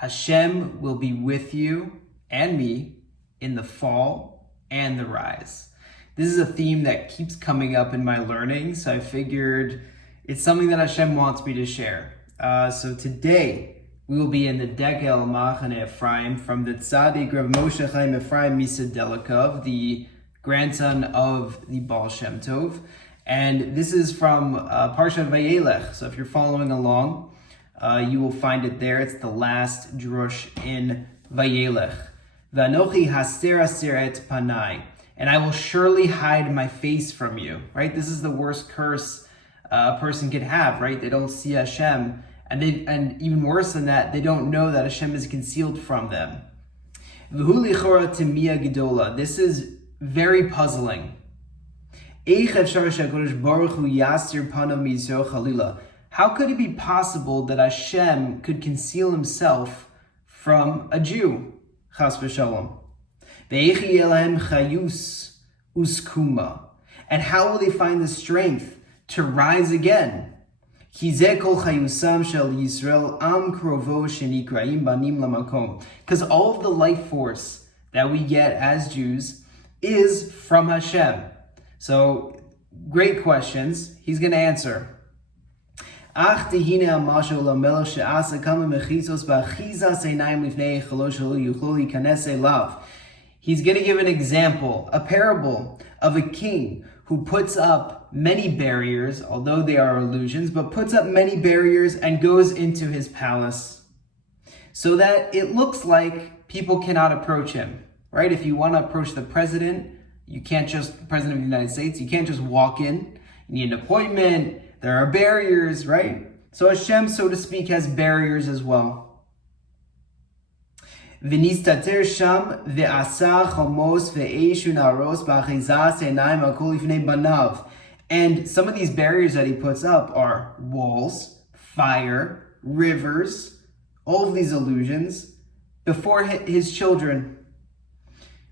Hashem will be with you and me in the fall and the rise. This is a theme that keeps coming up in my learning, so I figured it's something that Hashem wants me to share. So today, we will be in the Degel Machane Ephraim from the Tzaddik Rabbi Moshe Chaim Ephraim Sudilkov, the grandson of the Baal Shem Tov. And this is from Parsha Vayelech. So if you're following along, you will find it there. It's the last drush in Vayelech. V'anochi Hester Astir et Panay. And I will surely hide my face from you. Right? This is the worst curse a person could have, right? They don't see Hashem. And even worse than that, they don't know that Hashem is concealed from them. This is very puzzling. How could it be possible that Hashem could conceal himself from a Jew? Chas v'shalom. And how will they find the strength to rise again? Because all of the life force that we get as Jews is from Hashem. So, great questions. He's going to answer. He's going to give an example, a parable of a king who puts up many barriers, although they are illusions, but puts up many barriers and goes into his palace so that it looks like people cannot approach him, right? If you want to approach the president, you can't just, the president of the United States, you can't just walk in. You need an appointment. There are barriers, right? So Hashem, so to speak, has barriers as well. V'nistater sham ve'asa chomos ve'eshu naros b'achizas einayim hakol lifnei banav. And some of these barriers that he puts up are walls, fire, rivers, all of these illusions before his children,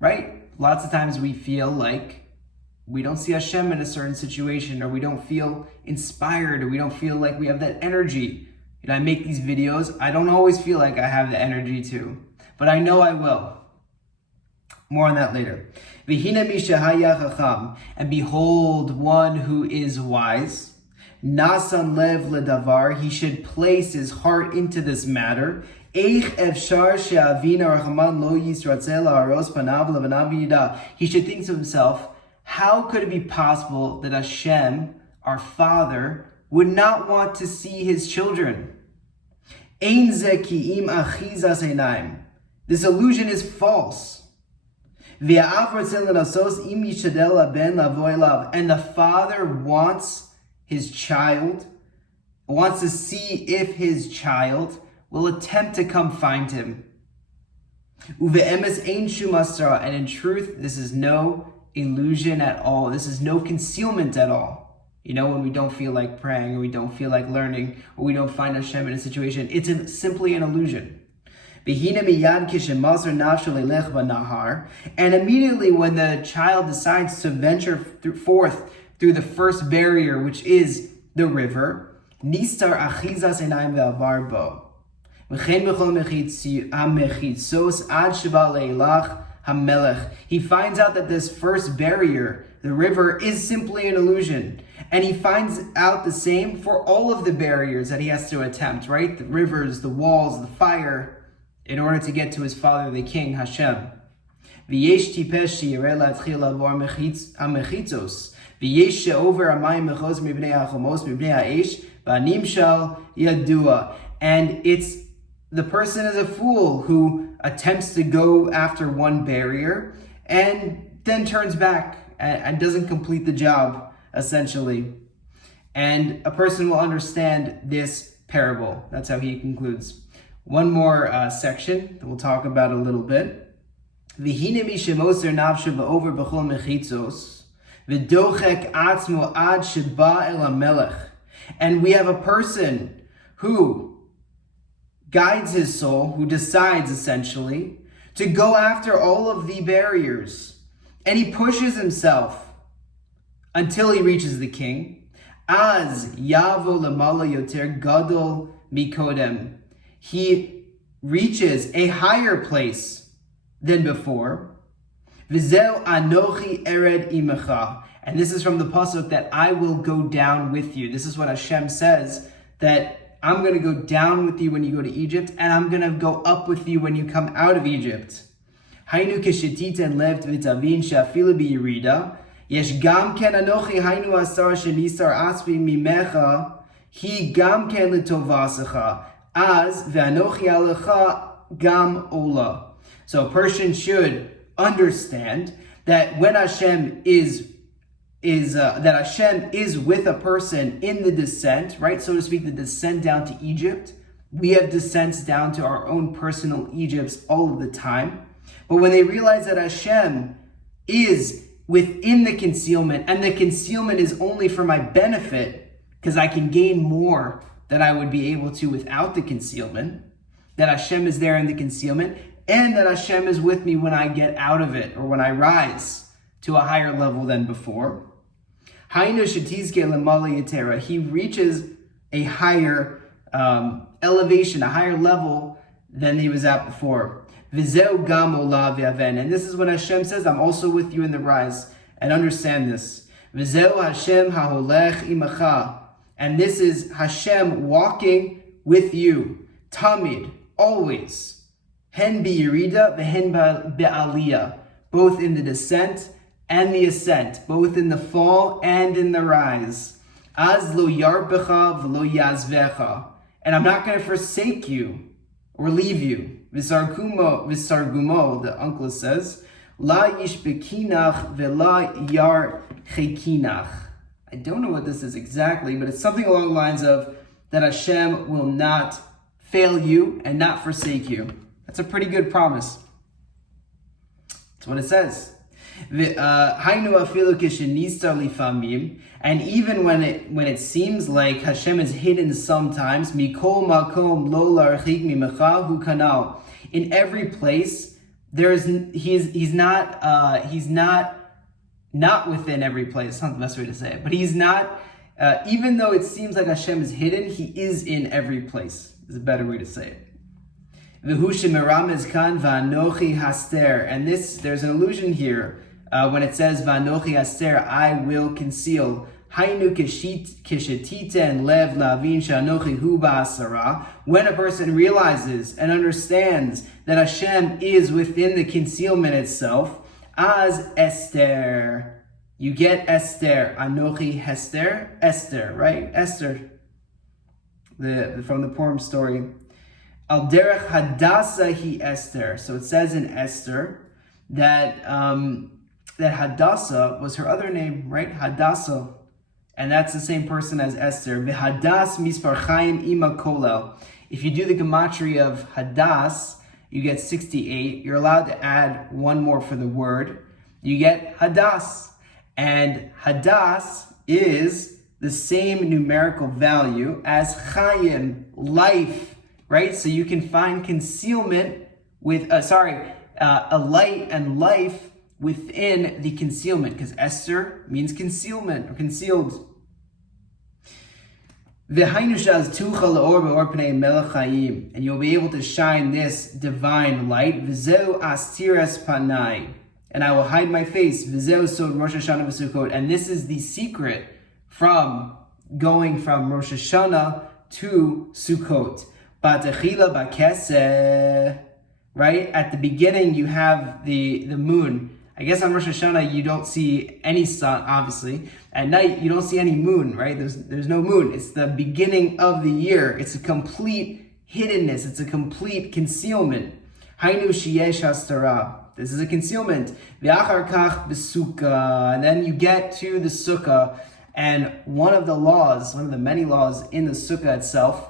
right? Lots of times we feel like we don't see Hashem in a certain situation, or we don't feel inspired, or we don't feel like we have that energy. You know, I make these videos. I don't always feel like I have the energy to, but I know I will. More on that later. And behold, one who is wise. Nasan lev ledavar. He should place his heart into this matter. He should think to himself, how could it be possible that Hashem, our Father, would not want to see his children? This illusion is false. And the Father wants his child, wants to see if his child will attempt to come find him. And in truth, this is no illusion at all. This is no concealment at all. You know, when we don't feel like praying, or we don't feel like learning, or we don't find Hashem in a situation, it's simply an illusion. And immediately when the child decides to venture forth through the first barrier, which is the river, nistar achizas einayim ve'avar bo. He finds out that this first barrier, the river, is simply an illusion. And he finds out the same for all of the barriers that he has to attempt, right? The rivers, the walls, the fire, in order to get to his father, the king, Hashem. And it's the person is a fool who attempts to go after one barrier and then turns back and doesn't complete the job, essentially. And a person will understand this parable. That's how he concludes. One more section that we'll talk about a little bit. And we have a person who guides his soul, who decides essentially to go after all of the barriers, and he pushes himself until he reaches the king. Az yavo lamala yoter gadol mikodem. He reaches a higher place than before. V'zeu anochi ered imecha. And this is from the pasuk that I will go down with you. This is what Hashem says, that I'm going to go down with you when you go to Egypt, and I'm going to go up with you when you come out of Egypt. Hainu keshetiten lev v'tavin she'afilu b'yirida. Yesh gam ken anochi hainu asar shenisar aspi mimecha. Hi gam ken l'tovasecha. Az ve'anochi alecha gam ola. So a person should understand that when Hashem is with a person in the descent, right? So to speak, the descent down to Egypt. We have descents down to our own personal Egypts all of the time. But when they realize that Hashem is within the concealment, and the concealment is only for my benefit, because I can gain more than I would be able to without the concealment, that Hashem is there in the concealment, and that Hashem is with me when I get out of it, or when I rise to a higher level than before. He reaches a higher elevation, a higher level than he was at before. And this is when Hashem says, I'm also with you in the rise. And understand this. And this is Hashem walking with you. Tamid, always. Hen b'yirida v'hen b'aliyah. Both in the descent and the ascent, both in the fall and in the rise. Az lo yarbecha v'lo yazvecha. And I'm not going to forsake you or leave you. Visargumo, the uncle says, la yishbekinach v'la yarchekinach. I don't know what this is exactly, but it's something along the lines of that Hashem will not fail you and not forsake you. That's a pretty good promise. That's what it says. And even when it seems like Hashem is hidden sometimes, mikol makom lo larchik mimecha hu kanal. In every place, he's not within every place. It's not the best way to say it, but he's not. Even though it seems like Hashem is hidden, he is in every place. Is a better way to say it. And this, there's an allusion here when it says Vanochi Astir, I will conceal. When a person realizes and understands that Hashem is within the concealment itself, as Esther, you get Esther, Anochi Hester, Esther, right? Esther, from the Purim story. Al derech Hadassah hi Esther. So it says in Esther that Hadassah was her other name, right? Hadassah. And that's the same person as Esther. V'hadas mispar Chaim ima kolel. If you do the gematria of Hadas, you get 68. You're allowed to add one more for the word. You get Hadas. And Hadas is the same numerical value as Chaim, life. Right? So you can find concealment with, a light and life within the concealment, because Esther means concealment or concealed. And you'll be able to shine this divine light. Panay. And I will hide my face. And this is the secret from going from Rosh Hashanah to Sukkot. Right? At the beginning, you have the moon. I guess on Rosh Hashanah, you don't see any sun, obviously. At night, you don't see any moon, right? There's no moon. It's the beginning of the year. It's a complete hiddenness. It's a complete concealment. Hainu sheyesh hastara. This is a concealment. V'achar kach b'sukkah. And then you get to the sukkah. And one of the many laws in the sukkah itself,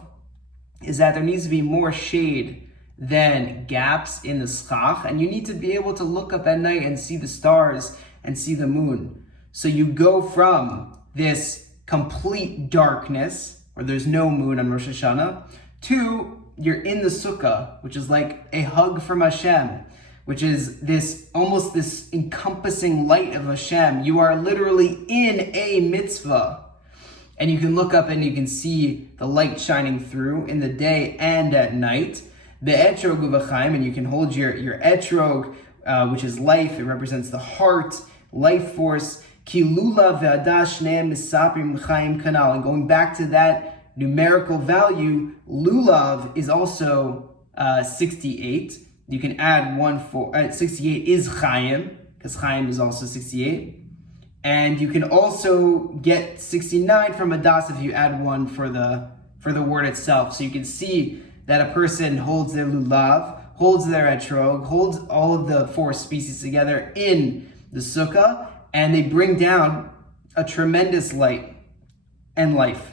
is that there needs to be more shade than gaps in the schach, and you need to be able to look up at night and see the stars and see the moon. So you go from this complete darkness, where there's no moon on Rosh Hashanah, to you're in the sukkah, which is like a hug from Hashem, which is this encompassing light of Hashem. You are literally in a mitzvah. And you can look up and you can see the light shining through in the day and at night. Be'etrog u'v'chaim, and you can hold your etrog, which is life. It represents the heart, life force. Ki lulav ve'adah shneim misaprim Chaim kanal. And going back to that numerical value, lulav is also 68. You can add 68 is Chaim, because Chaim is also 68. And you can also get 69 from adas if you add 1 for the word itself. So you can see that a person holds their lulav, holds their etrog, holds all of the 4 species together in the sukkah, and they bring down a tremendous light and life.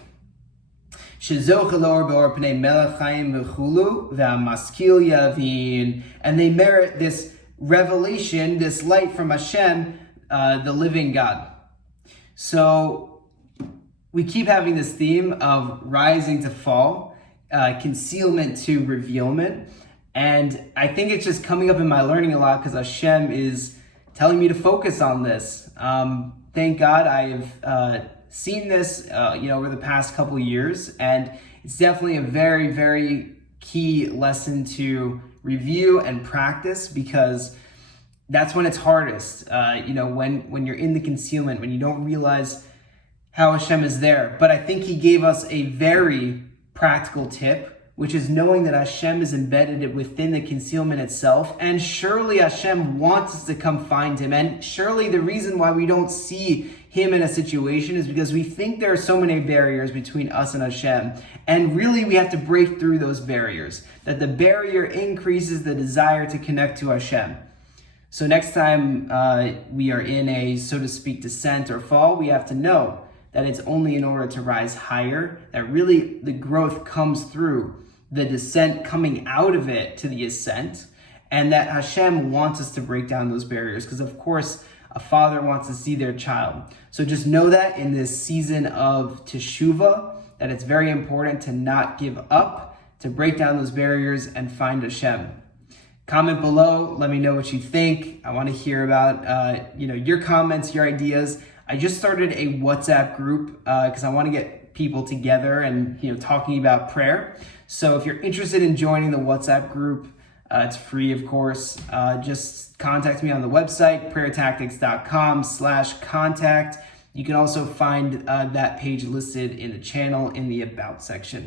And they merit this revelation, this light from Hashem, the living God. So we keep having this theme of rising to fall, concealment to revealment. And I think it's just coming up in my learning a lot because Hashem is telling me to focus on this. Thank God I have seen this over the past couple years, and it's definitely a very, very key lesson to review and practice, because that's when it's hardest, when you're in the concealment, when you don't realize how Hashem is there. But I think he gave us a very practical tip, which is knowing that Hashem is embedded within the concealment itself. And surely Hashem wants us to come find him. And surely the reason why we don't see him in a situation is because we think there are so many barriers between us and Hashem. And really we have to break through those barriers. That the barrier increases the desire to connect to Hashem. So next time we are in a, so to speak, descent or fall, we have to know that it's only in order to rise higher, that really the growth comes through the descent coming out of it to the ascent, and that Hashem wants us to break down those barriers, because of course a father wants to see their child. So just know that in this season of teshuvah, that it's very important to not give up, to break down those barriers and find Hashem. Comment below, let me know what you think. I want to hear about your comments, your ideas. I just started a WhatsApp group because I want to get people together and talking about prayer. So if you're interested in joining the WhatsApp group, it's free, of course. Just contact me on the website, prayertactics.com/contact. You can also find that page listed in the channel in the About section.